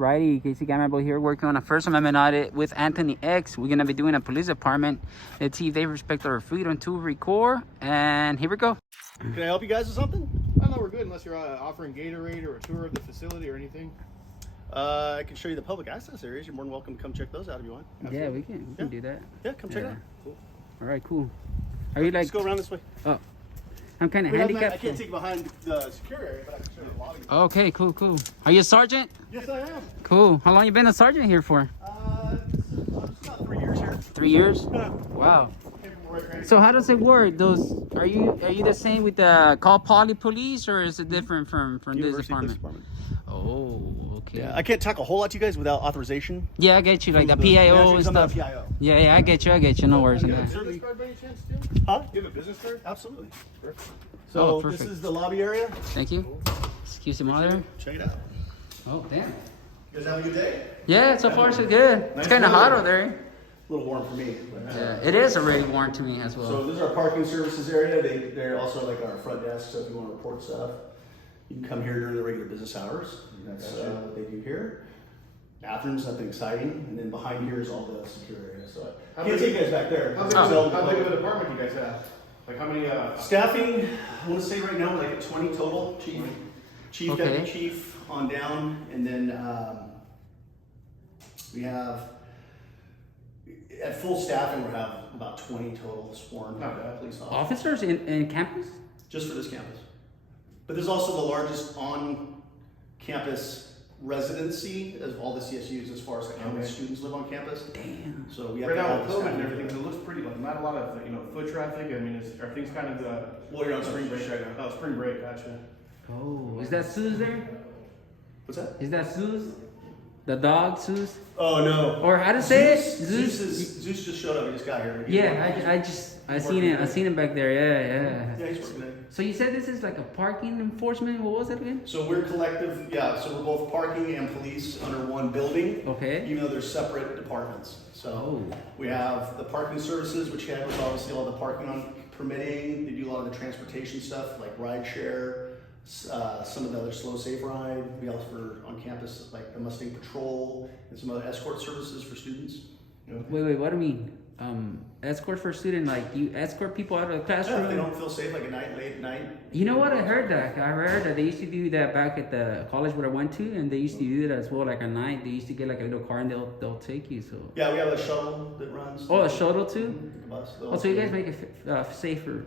Alrighty, Casey Gamarbo here, working on a First Amendment audit with Anthony X. We're gonna be doing a police department. Let's see if they respect our freedom to record. And here we go. Can I help you guys with something? I know we're good unless you're offering Gatorade or a tour of the facility or anything. I can show you the public access areas. You're more than welcome to come check those out if you want. Absolutely. Yeah, we can do that. Yeah, come check it out. Cool. All right, cool. Are you like? Let's go around this way. Oh, I'm kind of handicapped. I can't take you behind the security area, but I can show you the lobby. Okay, cool. Are you a sergeant? Yes, I am. Cool. How long you been a sergeant here for? It's about 3 years here. 3 years? Wow. So how does it work? Those are you the same with the call poly police, or is it different from this department? Oh, okay. Yeah, I can't talk a whole lot to you guys without authorization. Yeah, I get you, like the PIO and stuff. Yeah, I get you. No worries. Do you have a business card by any chance, too? Huh? Do you have a business card? Absolutely. Sure. Oh, So perfect. this is the lobby area. Thank you. Excuse me, mother. Check it out. Oh, damn. You guys have a good day? Yeah, so far so good. It's kind of hot over there. A little warm for me. But, Yeah, it is already warm to me as well. So this is our parking services area. They're also like our front desk, so if you want to report stuff, you can come here during the regular business hours. That's what they do here. Bathrooms, nothing exciting. And then behind here is all the secure area. So I can't take you guys back there. How big of a department do you guys have? Like how many? Staffing, I want to say right now we're like at 20 total. Chief, Okay. deputy chief on down. And then we have, at full staffing, we'll have about 20 total sworn police officers. Officers in campus? Just for this campus. But there's also the largest on-campus residency of all the CSUs as far as like how many students live on campus. Damn. So we have Right to now have with this COVID and kind of- everything, it looks pretty, like not a lot of, foot traffic. I mean, are things kind of, Well, you're on spring break right now. Oh, spring break, gotcha. Oh, is that Suze there? What's that? Is that Suze? The dog Suze? Oh no. Or how to say it? Zeus just showed up. He just got here. Yeah, I seen him back there. Yeah. Yeah, he's working there. So you said this is like a parking enforcement. What was it again? So we're collective. Yeah. So we're both parking and police under one building. Okay. Even though they're separate departments. So we have the parking services, which handles obviously all the parking on permitting. They do a lot of the transportation stuff like ride share. Some of the other slow safe ride. We also on campus like the Mustang Patrol and some other escort services for students. Wait, what do you mean? Escort for student, like you escort people out of the classroom? Yeah, if they don't feel safe like at night, late at night. You know what? I heard that they used to do that back at the college where I went to, and they used to do that as well. Like at night, they used to get like a little car and they'll take you. So. Yeah, we have a shuttle that runs. Oh, a shuttle too? The bus. Oh, so you guys make it safer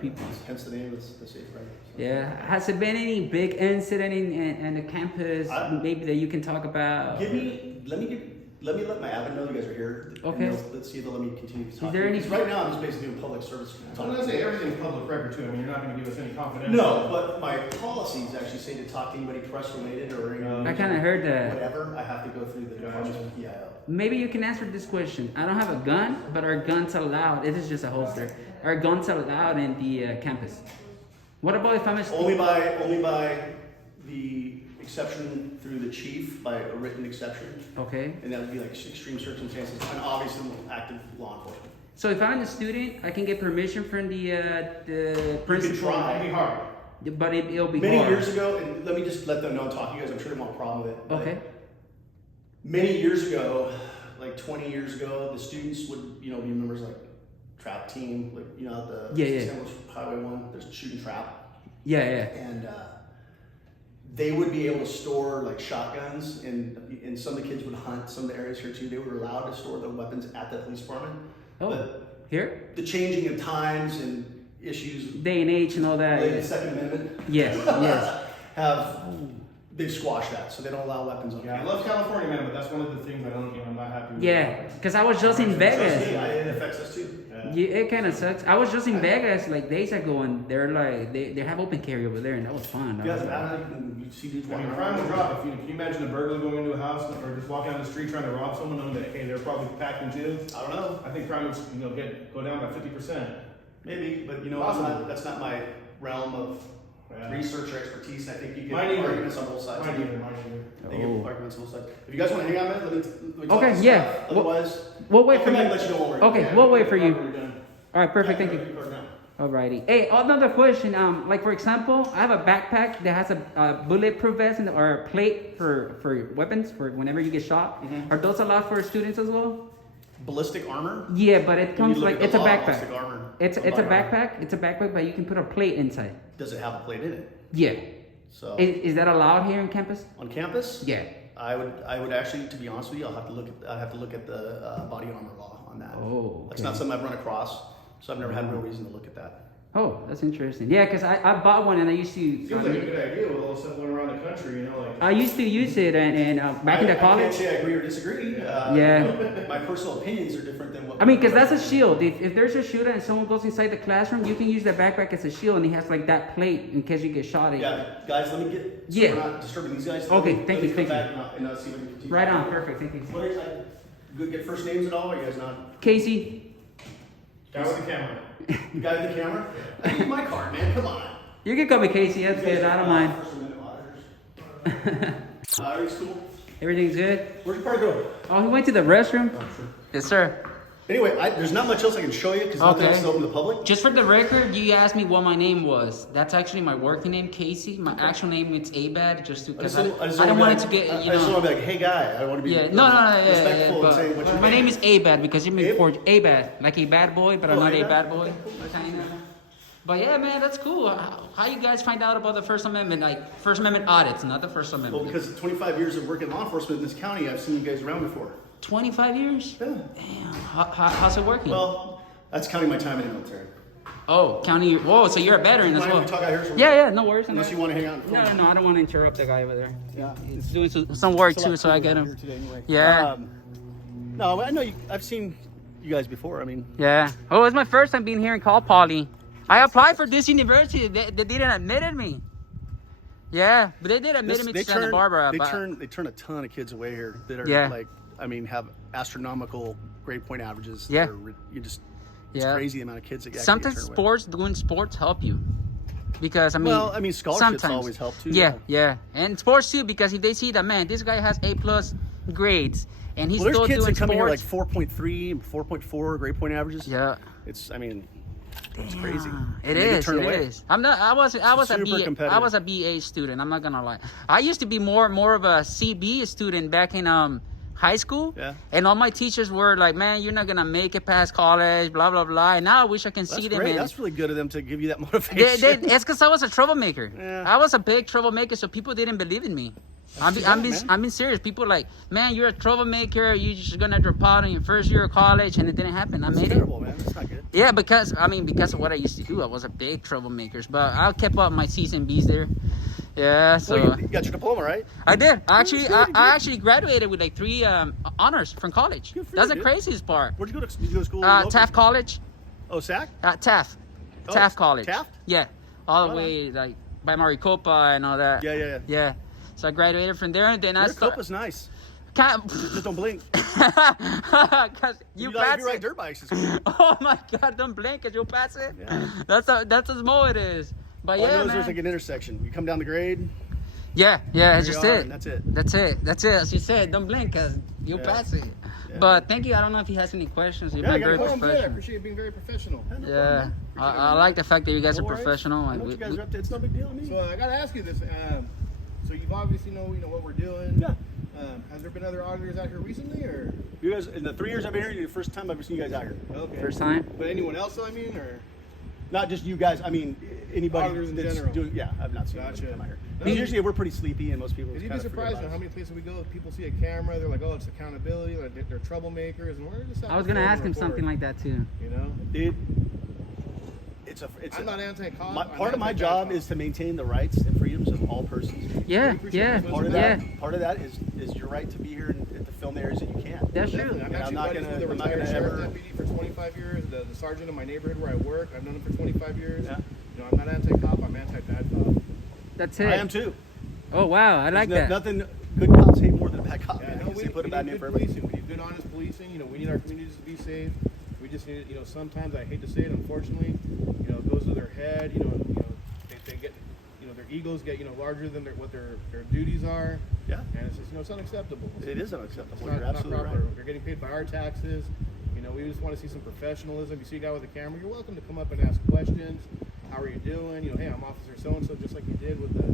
people. Hence the name of the safe ride. So. Yeah. Has there been any big incident in the campus maybe that you can talk about? Let me let my admin know you guys are here. Okay. Let's see if they'll let me continue to talk. Is there any? Because right now I'm just basically doing public service. I'm gonna say everything's public record too. I mean, you're not gonna give us any confidential. No, but my policies actually say to talk to anybody press related or any. I kind of heard that. Whatever, I have to go through the department's PIO. Maybe you can answer this question. I don't have a gun, but are guns allowed? It is just a holster. Are guns allowed in the campus? What about if I'm a Only by the exception through the chief, by a written exception. Okay. And that would be like extreme circumstances and obviously active law enforcement. So if I'm a student, I can get permission from the principal. You can try. It'll be hard. But it'll be Many hard. years ago, and let me just let them know and talk to you guys. I'm sure they won't have a problem with it. but Okay. Many years ago, like 20 years ago, the students would, be members like trap team, like at the Sandwich Highway 1. There's shoot and trap. Yeah. And they would be able to store like shotguns, and some of the kids would hunt some of the areas here too. They were allowed to store the weapons at the police department. Oh, but here? the changing of times and issues, Day and age and all that. like the Second Amendment, Yes. they've squashed that, so they don't allow weapons on Yeah, I campus. love California, man, but that's one of the things I'm not happy with. Yeah, because I was just in Vegas. It affects us too. Yeah, it kind of sucks. I was just in Vegas like days ago, and they're like they have open carry over there, and that was fun. You guys you see dudes I mean, walking crime will around. drop. Can you imagine a burglar going into a house or just walking down the street trying to rob someone, knowing that hey, they're probably packed in jails? I don't know, I think crime would go down by 50%. maybe, but Possible. that's not my realm of research or expertise. I think you get Mine either. arguments on both sides. Mine either. They get arguments on both sides. If you guys want to hang out, man, let me talk Okay, some yeah. stuff. Otherwise, We'll wait I'll for come back you. and let you know when we're Okay, done. we'll wait for you. We're done. All right, perfect. Thank you. Alrighty. Hey, another question. Like for example, I have a backpack that has a bulletproof vest or a plate for weapons for whenever you get shot. Are those allowed for students as well? Ballistic armor? Yeah, but it comes like it's a backpack. It's a backpack. Armor. It's a backpack, but you can put a plate inside. Does it have a plate in it? Yeah. So Is that allowed here on campus? on campus? Yeah. I would actually, to be honest with you, I'd have to look at the body armor law on that. Oh, That's okay. not something I've run across, so I've never had real reason to look at that. Oh, that's interesting. Yeah, because I bought one and I used to. Seems like a good idea with all the stuff going around the country, you know, like. I used to use it and back in the I college. can't say I agree or disagree. Yeah. My personal opinions are different than what. I mean, because that's a shield. If there's a shooter and someone goes inside the classroom, you can use that backpack as a shield, and it has like that plate in case you get shot at. Yeah, guys, let me get. So Yeah. we're not disturbing these guys. Okay, Let thank me you, come thank back and see if we can continue. Right on, perfect, thank you. What are good get first names at all? Or you guys not? Casey, Guy with the camera. The guy with the camera? I need my card, man. Come on. you can call me Casey. That's good. I don't mind. First Amendment auditors. Everything's cool. Everything's good. Where'd your car go? Oh, he went to the restroom. Oh, sure. Yes, sir. Anyway, there's not much else I can show you because nothing else is open to the public. Just for the record, you asked me what my name was. That's actually my working name, Casey. My actual name is Abad, just because I don't want it to get, I just want to be like, hey guy, I want to be respectful and say what your my name is Abad because you've been Abe? forged. Abad, like a bad boy, but I'm Oh, not a Abad? bad boy. Kinda. But yeah, man, that's cool. How you guys find out about the First Amendment, like First Amendment audits, not the First Well, Amendment? because 25 years of working in law enforcement in this county, I've seen you guys around before. 25 years? Yeah. Damn. How's it working? Well, that's counting my time in the military. Oh, county. Whoa, so you're a veteran as Mind well. if we talk out here? Yeah, no worries. Unless you want to hang out. And film. No, I don't want to interrupt the guy over there. Yeah. He's doing some work It's a lot too, so I cooler get out him. here today anyway. Yeah. No, I know you. I've seen you guys before. I mean, Yeah. Oh, it's my first time being here in Cal Poly. I applied for this university. They didn't admit me. Yeah, but they did admit me to Santa Barbara. They turn a ton of kids away here that are like, I mean, have astronomical grade point averages. Yeah. It's crazy the amount of kids that get Sometimes doing sports help you. Because, I mean... Well, I mean, scholarships always help too. Yeah. And sports too, because if they see that, man, this guy has A+ grades, and he's still doing there's kids that come here like sports. 4.3 and 4.4 grade point averages. Yeah. It's crazy. It is. I was a BA student. I'm not gonna lie. I used to be more of a CB student back in high school. Yeah. And all my teachers were like, "Man, you're not gonna make it past college." Blah blah blah. And now I wish I can see them. Great. That's really good of them to give you that motivation. It's because I was a troublemaker. Yeah. I was a big troublemaker, so people didn't believe in me. I'm being serious. People like, man, you're a troublemaker. You're just gonna drop out in your first year of college, and it didn't happen. I made terrible, man. That's not good. Yeah, because of what I used to do. I was a big troublemaker, but I kept up my C's and B's there. Yeah, so Well, you got your diploma, right? I did. I actually graduated with like 3 honors from college. Good for That's you, the dude. craziest part. Where'd you go to? Did you go to school? Taft College. Oh, SAC? Taft. Oh, Taft College. Taft? Yeah, all the Right way like by Maricopa and all that. Yeah. So I graduated from there, and then I started. Maricopa's nice. Can't. Just don't blink. Cause you pass you ride it. dirt bikes. It's cool. Oh my God! Don't blink, cause you'll pass it. Yeah. That's as small it is. But All I yeah, know is man. there's like an intersection. You come down the grade. Yeah, it's just it. And that's it. That's it. As you said, don't blink, cause you'll pass it. Yeah. But thank you. I don't know if he has any questions. You've Yeah, been I very got a Oh, I'm good. I professional. appreciate you being very professional. Yeah, I like the fact that you guys are No worries. professional. I know what you guys are up to. It's no big deal to me. So I gotta ask you this. So you've obviously know what we're doing. Yeah. Has there been other auditors out here recently, or? You guys, in the 3 years I've been here, you're the first time I've ever seen you guys out here. Okay. First time. But anyone else? I mean, or? Not just you guys. I mean, anybody Auditors in that's general. doing. Yeah, I've not seen Gotcha. anybody come out here. No, Because usually we're pretty sleepy, and most people. You'd be kind of forget surprised about at how us. many places we go. People see a camera, they're like, "Oh, it's accountability." Like they're troublemakers, and we're just. I was gonna ask him something like that too. You know. Dude, I'm not anti-cop. Part of my job is to maintain the rights and freedoms of all persons. Yeah. Part of that is your right to be here and to film the areas that you can. That's Definitely. true. I'm And actually buddies with the I'm not retired gonna sheriff ever- deputy for 25 years. The sergeant in my neighborhood where I work, I've known him for 25 years. Yeah. You know, I'm not anti-cop. I'm anti-bad cop. That's it. I am too. Oh wow, I like that. Nothing. Good cops hate more than a bad cop. Yeah, man, no, because we they put a need bad name good for everybody. policing. We need good, honest policing. You know, we need our communities to be safe. We just need, you know, sometimes I hate to say it, unfortunately, you know, it goes to their head. You know, they get, you know, their egos get, you know, larger than what their duties are. Yeah. And it's just, you know, it's unacceptable. It is unacceptable. It's You're absolutely proper. right. They're getting paid by our taxes. You know, we just want to see some professionalism. You see a guy with a camera, you're welcome to come up and ask questions. How are you doing? You know, hey, I'm Officer so-and-so, just like you did with the,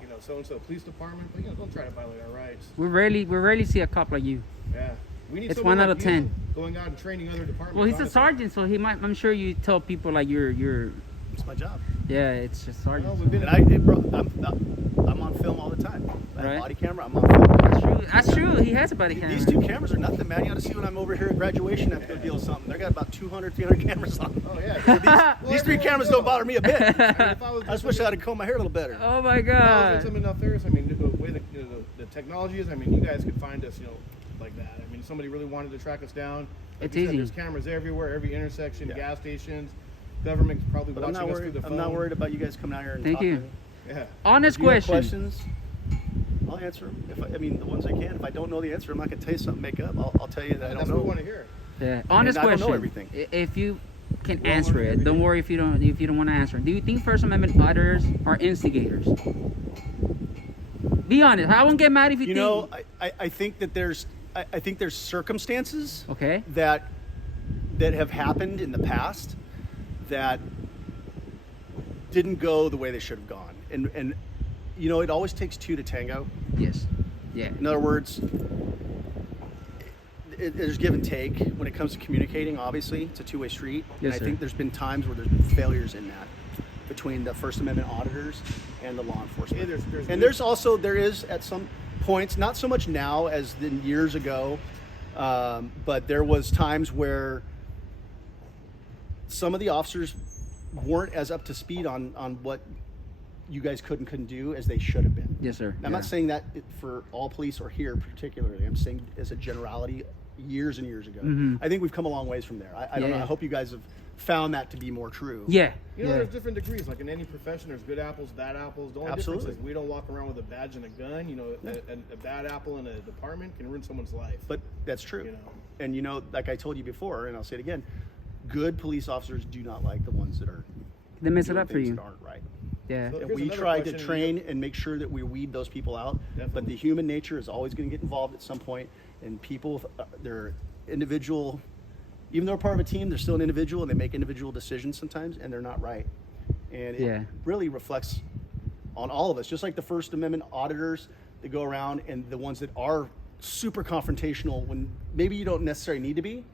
you know, so-and-so police department. But, you know, don't try to violate our rights. We rarely see a cop like you. Yeah. We need It's someone 1 out like of you 10. going out and training other departments. Well, he's a honestly. sergeant, so he might. I'm sure you tell people like you're. It's my job. Yeah, it's just sergeant. Well, we've been- And bro, I'm on film all the time. I have Right. a body camera, I'm on film. That's true. That's true. He has a body camera. These 2 cameras are nothing, man. You ought to see when I'm over here at graduation, I have to go deal with something. They got about 200, 300 cameras on them. Oh, yeah. These 3 cameras don't bother me a bit. I mean, if I was I just wish I had combed my hair a little better. Oh my If I was God. in something else there, I mean, the way the technology is, I mean, you guys could find us, you know, like that. I mean, if somebody really wanted to track us down. Like It's you said, easy. There's cameras everywhere, every intersection, Yeah. gas stations. Government's probably But I'm watching not us through worried. the phone. I'm not worried about you guys coming out here and Thank talking. you. Yeah. Honest If you have question. questions, I'll answer them. I mean, the ones I can. If I don't know the answer, I'm not going to tell you something, make up. I'll tell you that I don't That's know. what we want to hear. Yeah. Honest I don't know question. everything. If you can We all answer learn it, everything. don't worry if you don't want to answer. Do you think First Amendment auditors are instigators? Be honest. I won't get mad if you, You think. know, I think that there's circumstances Okay. that have happened in the past that didn't go the way they should have gone, and you know, it always takes 2 to tango. Yes. Yeah. In other words, there's give and take when it comes to communicating. Obviously, it's a 2-way street. Yes, and I sir. think there's been times where there's been failures in that between the First Amendment auditors and the law enforcement. Yeah, there's and there is at some points, not so much now as in years ago, but there was times where some of the officers weren't as up to speed on what you guys couldn't do as they should have been. Yes, sir. I'm not saying that for all police or here particularly. I'm saying as a generality years and years ago. I think we've come a long ways from there. I don't know. Yeah. I hope you guys have found that to be more true. Yeah. You know, Yeah. there's different degrees. Like in any profession, there's good apples, bad apples. The only difference Absolutely. is we don't walk around with a badge and a gun. You know, a bad apple in a department can ruin someone's life. But that's true. You know. And you know, like I told you before, and I'll say it again, good police officers do not like the ones that are They mess it doing up for things you. that aren't right. Yeah. So- And Here's we another try to question. train and make sure that we weed those people out. Definitely. But the human nature is always going to get involved at some point, and people, they're individual. Even though they're part of a team, they're still an individual, and they make individual decisions sometimes, and they're not right. And it Yeah. really reflects on all of us, just like the First Amendment auditors that go around, and the ones that are super confrontational when maybe you don't necessarily need to be.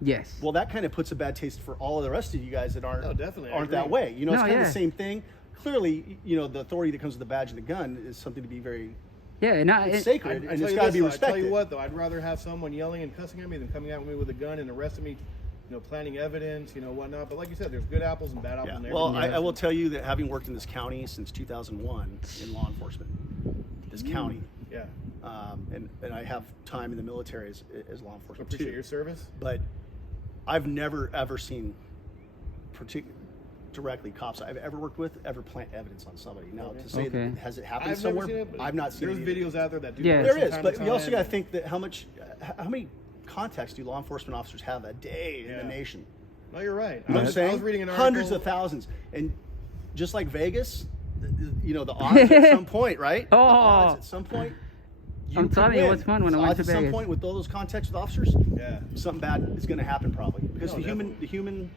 Yes. Well, that kind of puts a bad taste for all of the rest of you guys that aren't Oh, definitely, I aren't that agree. way. You know, it's No, kind of yeah. the same thing. Clearly, you know, the authority that comes with the badge and the gun is something to be very yeah. And it's sacred, I and tell it's you got to this, be though, I respected. tell you what, though, I'd rather have someone yelling and cussing at me than coming at me with a gun and arresting me, you know, planting evidence, you know, whatnot. But like you said, there's good apples and bad apples. Yeah. in every Well, I profession. will tell you that having worked in this county since 2001 in law enforcement, this county, Yeah. and I have time in the military as law enforcement Appreciate too. your service. But I've never ever seen directly cops I've ever worked with ever plant evidence on somebody. Now, to say Okay. that has it happened I've somewhere, never seen it, but I've not seen there's it either. videos out there that do Yeah. that There from is, time but to you also time. got to think that how many contacts do law enforcement officers have a day in Yeah. the nation? No, you're right. You know what I'm I was saying? reading an article. Hundreds of thousands, and just like Vegas, you know, the odds at some point, right? Oh. The odds at some point. I'm could telling you, win. what's fun when I The went odds to at some Vegas. point with all those contacts with officers, Yeah. something bad is going to happen probably because No, the definitely. human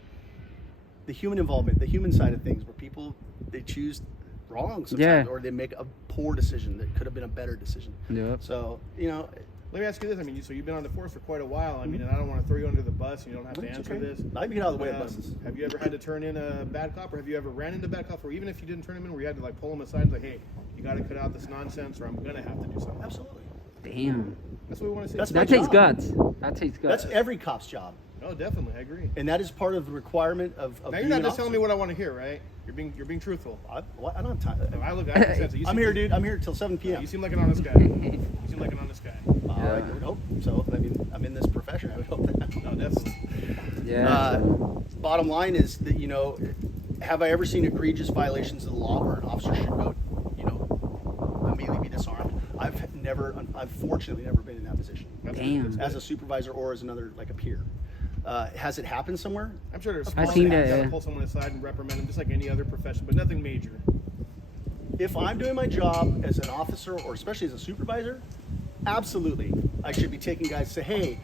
involvement, the human side of things, where people they choose wrong sometimes, Yeah. or they make a poor decision that could have been a better decision. Yep. So you know, Let me ask you this. I mean, so you've been on the force for quite a while. I mean, and I don't want to throw you under the bus. You don't have to It's answer okay. this. I can get out of the way of buses. Have you ever had to turn in a bad cop, or have you ever ran into a bad cop, or even if you didn't turn him in, where you had to like pull him aside and like, hey, you got to cut out this nonsense, or I'm gonna have to do something. Absolutely. Damn. That's what we want to see. That's That my takes job. guts. That takes guts. That's every cop's job, Oh, definitely, I agree. and that is part of the requirement of Now being you're not an just telling me officer. what I want to hear, right? You're being truthful. I don't have time. I look. I can sense it. You I'm seem here, like- dude. I'm here till 7 p.m. You seem like an honest guy. You seem like an honest guy. I would hope so. I mean, I'm in this profession. I would hope that. No, definitely. Yeah. Bottom line is that, you know, have I ever seen egregious violations of the law where an officer should go, you know, immediately be disarmed? I've fortunately never been in that position Damn. as a supervisor or as another, like a peer. Has it happened somewhere? I'm sure there's. I've small seen things. that, You gotta yeah. pull someone aside and reprimand them, just like any other profession, but nothing major. If I'm doing my job as an officer or especially as a supervisor, absolutely, I should be taking guys to say, hey,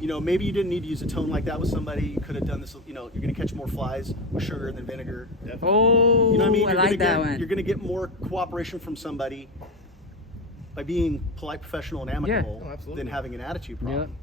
you know, maybe you didn't need to use a tone like that with somebody. You could have done this, you know, you're going to catch more flies with sugar than vinegar. Oh, You know what I mean? I like that one. You're going to get more cooperation from somebody by being polite, professional, and amicable than having an attitude problem.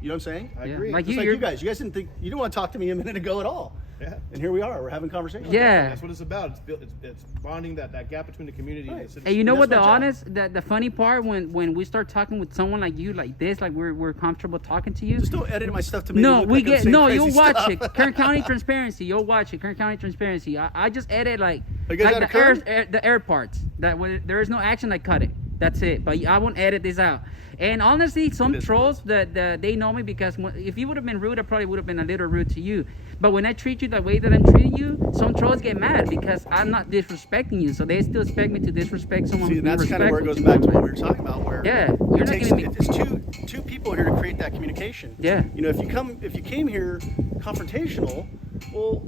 You know what I'm saying? I agree. Like Just you guys didn't think, you didn't want to talk to me a minute ago at all. Yeah. And here we are, we're having conversation. Yeah. That's what it's about. It's bonding that gap between the community and the city. Hey, you know what? That's The my job. honest, the funny part when we start talking with someone like you, like this, like we're comfortable talking to you. Just don't edit my stuff to make it No, look we like I'm get saying no. crazy You'll watch stuff. it. Kern County Transparency. You'll watch it. Kern County Transparency. I just edit like You guys the out of air, Kern? the air parts. That when there is no action, I cut it. That's it. But I won't edit this out. And honestly, some trolls that they know me because if you would have been rude, I probably would have been a little rude to you. But when I treat you the way that I'm treating you, some trolls get mad because I'm not disrespecting you. So they still expect me to disrespect someone. See, who's being that's kind of where it goes respectful back to what we were talking about, where Yeah, you're it not takes, giving me- it's two people here to create that communication. Yeah. You know, if you came here confrontational, well,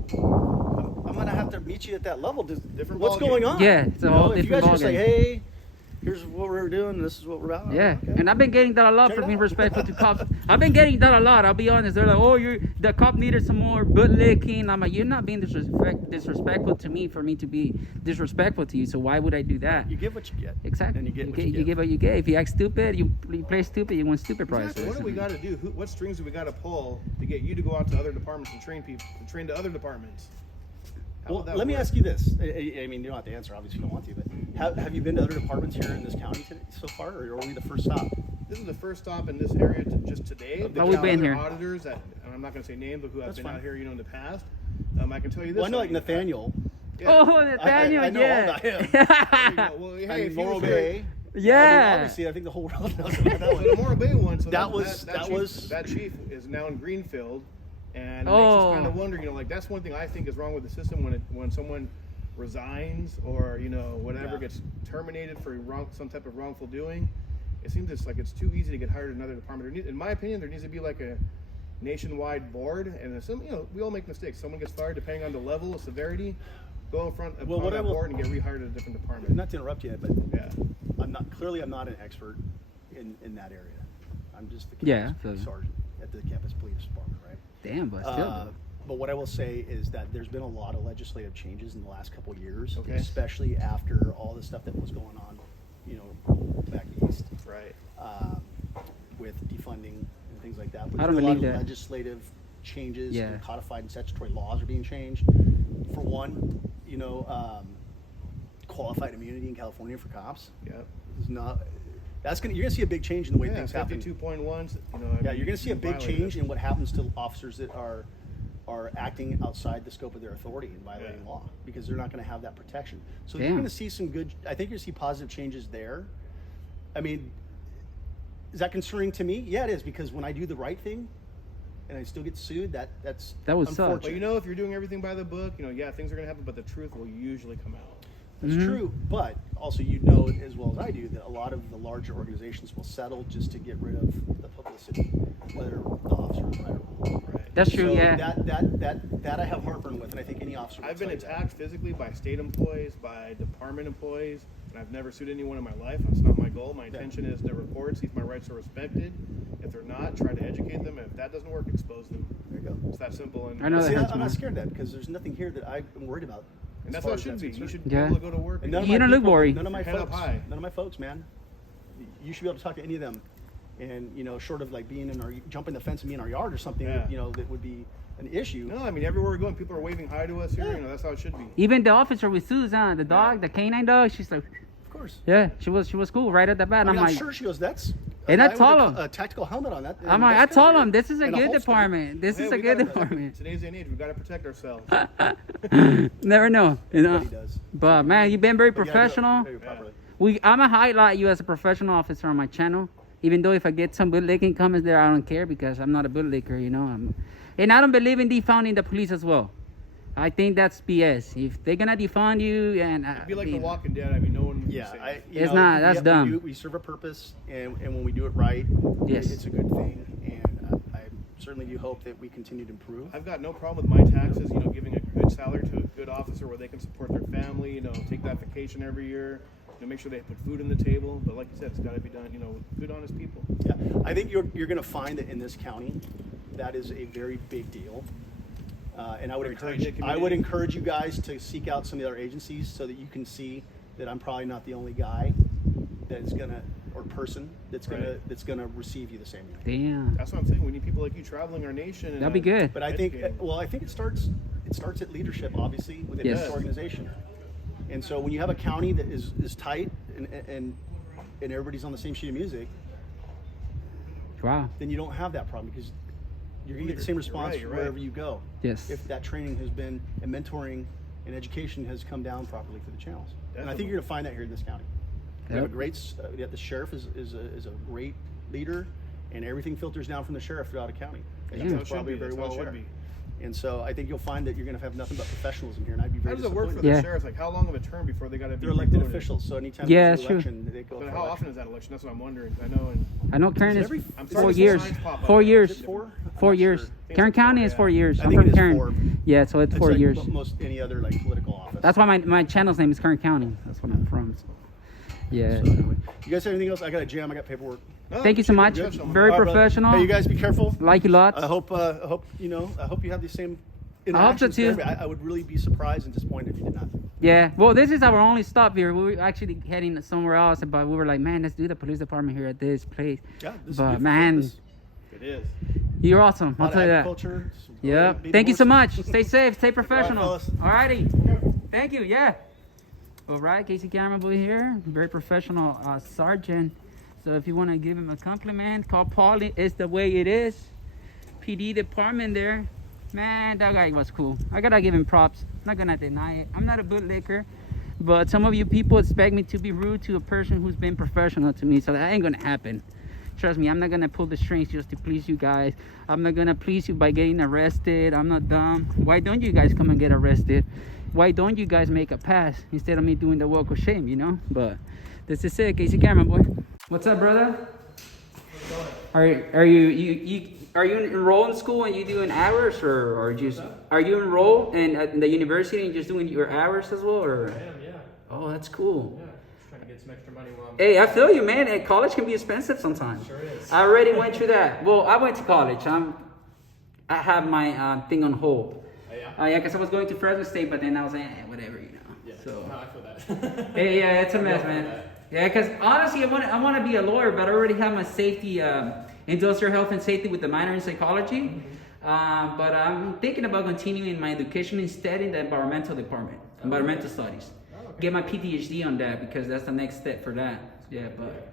I'm gonna have to meet you at that level. Different What's ballgame. going on? Yeah, it's a You whole know, if you different guys are just like, ballgame. hey, here's what we're doing, this is what we're about. Yeah, Okay. and I've been getting that a lot Check for it being out. respectful to cops. I've been getting that a lot. I'll be honest. They're like, "Oh, the cop needed some more butt licking." I'm like, "You're not being disrespectful to me for me to be disrespectful to you. So why would I do that?" You give what you get. Exactly. And you get what you you get. give what you get. If you act stupid, you play stupid. You win stupid prizes. Exactly. What do we got to do? What strings do we got to pull to get you to go out to other departments and train people, and train to other departments? How Well, would that let me work? ask you this. I mean, you don't have to answer. Obviously, you don't want to. But have you been to other departments here in this county so far, or are we the first stop? This is the first stop in this area just today. But we've been Other here. Auditors that, and I'm not going to say names, but who have That's been fine. out here, in the past. I can tell you this. Well, I know like Nathaniel. Yeah. Oh, Nathaniel, I know yeah. all about him. There you go. Well, hey, I mean, if you Morro was here- Bay. Yeah. I mean, obviously, I think the whole world knows about that So the one. Morro Bay one. So That chief is now in Greenfield, and it Oh. makes us kind of wonder. Like that's one thing I think is wrong with the system when someone resigns or whatever Yeah. gets terminated for some type of wrongful doing. It seems it's too easy to get hired in another department. In my opinion, there needs to be like a nationwide board, and we all make mistakes. Someone gets fired depending on the level of severity. Go in front of Well, that board and get rehired at a different department. Not to interrupt you, but Yeah. I'm not an expert in that area. I'm just the Yeah, campus so- sergeant at the campus police department, right? Damn, but still. But what I will say is that there's been a lot of legislative changes in the last couple of years, Okay. especially after all the stuff that was going on, back east, Right. with defunding and things like that. But I don't there's a lot believe of that. legislative changes, Yeah. and codified and statutory laws are being changed. For one, qualified immunity in California for cops Yep. is not. You're gonna see a big change in the way things happen. 52.1s. Yeah, you're going to see a big change in what happens to officers that are acting outside the scope of their authority and violating Yeah. law, because they're not going to have that protection. So Damn. you're going to see some good. I think you're going to see positive changes there. I mean, is that concerning to me? Yeah, it is, because when I do the right thing and I still get sued, that would suck. unfortunate. But if you're doing everything by the book, things are gonna happen, but the truth will usually come out. That's Mhm. true, but also as well as I do that a lot of the larger organizations will settle just to get rid of the publicity, whether the officer is right or wrong. Right. That's true. So Yeah. that I have heartburn with, and I think any officer would I've been tell you that. attacked physically by state employees, by department employees, and I've never sued anyone in my life. That's not my goal. My intention is to report, see if my rights are respected. If they're not, try to educate them. If that doesn't work, expose them. There you go. It's that simple. And I know that See, hurts I'm more. not scared of that, because there's nothing here that I'm worried about. And as that's far how it as should that's be. You concerned. should be Yeah. able to go to work. And none of You my don't look people- worried. None of my Head up folks. high. None of my folks, man. You should be able to talk to any of them, and short of like being jumping the fence and being in our yard or something, Yeah. that would be an issue. No, I mean everywhere we're going, people are waving hi to us here. Yeah. That's how it should be. Even the officer with Susan, the dog, the canine dog, she's like, Of course. yeah, she was cool right at the bat. I mean, I'm I'm like, sure she goes. That's. And a I guy with told a him. a tactical helmet on that. I'm like, I that's told kinda him weird. this is a And good holster. department. This Hey, is a we good gotta- department. Today's day and age, we got to protect ourselves. Never know, Everybody does. But man, you've been very But you gotta do it professional. very properly. I'm gonna highlight you as a professional officer on my channel. Even though if I get some bootlicking comments there, I don't care, because I'm not a bootlicker, and I don't believe in defunding the police as well. I think that's BS. If they're gonna defund you, and It'd be like The Walking Dead. I mean, no one would be Yeah, safe. It's not- that's dumb. We serve a purpose, and when we do it right, Yes. it's a good thing. And I certainly do hope that we continue to improve. I've got no problem with my taxes, giving a good salary to a good officer where they can support their family, take that vacation every year, make sure they put food on the table. But like you said, it's got to be done, with good, honest people. Yeah, I think you're going to find that in this county, that is a very big deal. And I would encourage you guys to seek out some of the other agencies so that you can see that I'm probably not the only guy that's gonna or person that's gonna receive you the same way. Damn. That's what I'm saying. We need people like you traveling our nation. And, That'd be good. But I think it starts at leadership, obviously, within Yes. this organization. And so when you have a county that is tight and everybody's on the same sheet of music, Wow. then you don't have that problem because you're gonna get the same response You're right. wherever you go. Yes. If that training has been and mentoring and education has come down properly through the channels. And I think you're gonna find that here in this county. We have a great, the sheriff is a great leader, and everything filters down from the sheriff throughout a county. And that's probably very well aware. And so I think you'll find that you're going to have nothing but professionalism here, and I'd be very How does it work for disappointed. the sheriffs? Like, how long of a term before they got to be They're elected revoted? officials, so anytime Yeah, there's an that's election, they go But for how election. often is that election? That's what I'm wondering. I know Karen is I'm 4 sorry, years. signs pop up. 4 Is years. Is it 4? I'm 4 not years. sure. Karen County is 4 years. I I'm think from it is Karen. 4. Yeah, so it's 4 like years. most any other political office. That's why my channel's name is Kern County. That's what I'm from. So. Yeah. So anyway, you guys have anything else? I got a jam. I got paperwork. No, Thank you so much. good. Very All right, brother. professional. Hey, you guys be careful. Like you lots. I hope you have the same I hope so interactions. too. I would really be surprised and disappointed if you did not. Yeah. Well, this is our only stop here. We were actually heading somewhere else, but we were like, man, let's do the police department here at this place. Yeah, this is But beautiful man, campus. It is. you're awesome. A I'll lot tell of you that. agriculture, some Yep. baby Thank you so horses. much. Stay safe. Stay professional. fellas. Alrighty. Thank you. Yeah. All right, Casey Cameron boy here. Very professional sergeant. So if you want to give him a compliment, call Paulie. It's the way it is. PD department there. Man, that guy was cool. I gotta give him props. Not gonna deny it. I'm not a bootlicker, but some of you people expect me to be rude to a person who's been professional to me, so that ain't gonna happen. Trust me, I'm not gonna pull the strings just to please you guys. I'm not gonna please you by getting arrested. I'm not dumb. Why don't you guys come and get arrested? Why don't you guys make a pass instead of me doing the walk of shame, you know? But this is it, Casey Cameron boy. What's up, brother? Are you enrolled in school and you doing hours, or just are you enrolled in the university and just doing your hours as well, or? I am, yeah. Oh, that's cool. Yeah, just trying to get some extra money while I'm... Hey, I feel you, man. And college can be expensive sometimes. Sure is. I already went through that. Well, I went to college. I have my thing on hold. Oh, yeah? Yeah, because I was going to Fresno State, but then I was like, whatever, you know. Yeah, So. no, I feel that. Hey, yeah, it's a mess, feel man. that. Yeah, because honestly, I want to be a lawyer, but I already have my safety, industrial health and safety with the minor in psychology. But I'm thinking about continuing my education instead in the environmental department, environmental studies. Get my PhD on that because that's the next step for that. Yeah, but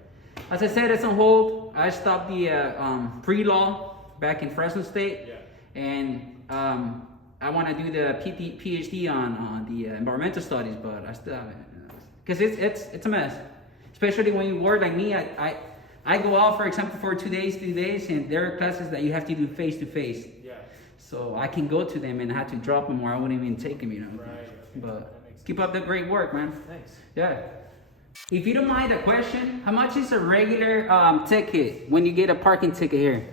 as I said, it's on hold. I stopped the pre-law back in Fresno State, and I want to do the PhD on the environmental studies, but I still haven't, because it's a mess. Especially when you work like me, I go out, for example, for 2 days, 3 days, and there are classes that you have to do face to face. Yeah. So I can go to them and I have to drop them, or I wouldn't even take them, you know. Right. But keep up the great work, man. Thanks. Yeah. If you don't mind a question, how much is a regular ticket when you get a parking ticket here?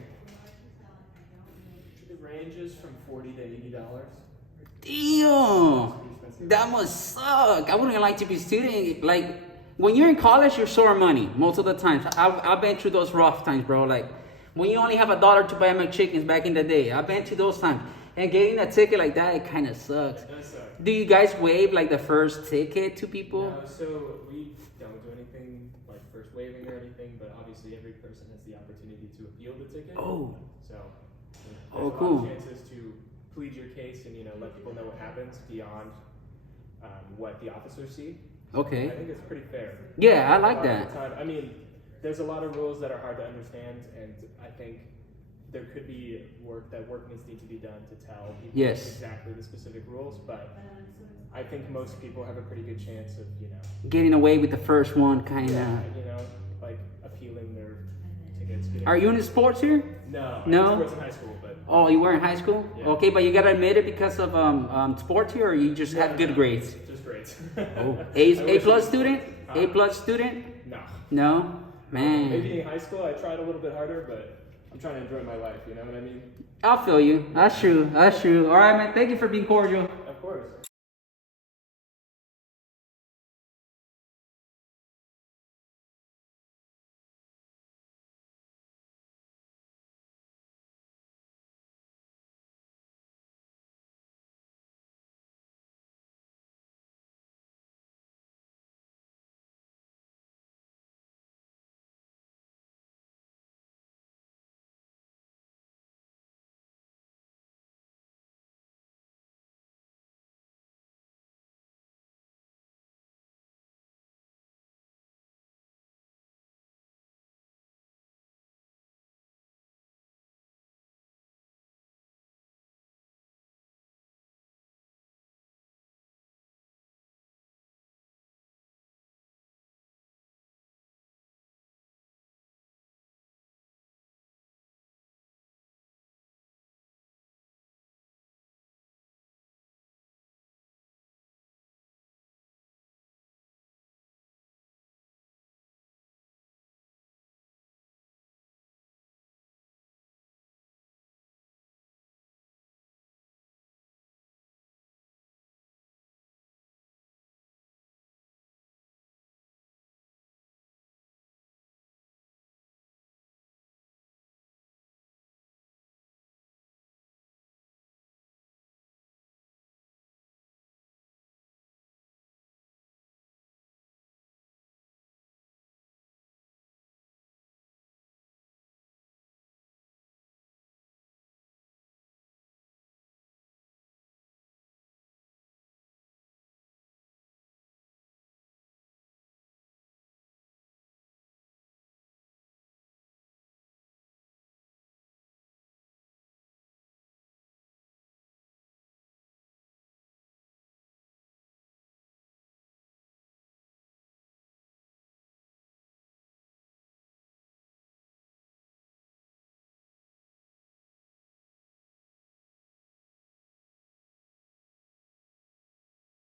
It ranges from $40 to $80. Damn, that must suck. I wouldn't like to be a student. Like, when you're in college, you're short of money most of the times. I've been through those rough times, bro. Like, when you only have $1 to buy McChickens back in the day. I've been through those times. And getting a ticket like that, it kind of sucks. It does suck. Do you guys waive, like, the first ticket to people? No, so we don't do anything like first waiving or anything, but obviously every person has the opportunity to appeal the ticket. Oh. So Oh, there's a cool. lot of chances to plead your case and let people know what happens beyond what the officers see. I Okay. think it's pretty fair. Yeah, I A like lot of that. the time- I mean, there's a lot of rules that are hard to understand, and I think there could be work needs to be done to tell people Yes. exactly the specific rules, but I think most people have a pretty good chance of, Getting away with the first one, kind of. like appealing their tickets. Are you in sports here? No. No? I did sports in high school, but Oh, you were in high school? Yeah. Okay, but you got admitted because of sports here, or you just have good grades? just grades. Oh, I A wish plus it- student? Huh? A plus student? No. No? Man. Maybe in high school I tried a little bit harder, but I'm trying to enjoy my life, you know what I mean? I'll feel you. That's true. That's true. All right, man. Thank you for being cordial. Of course.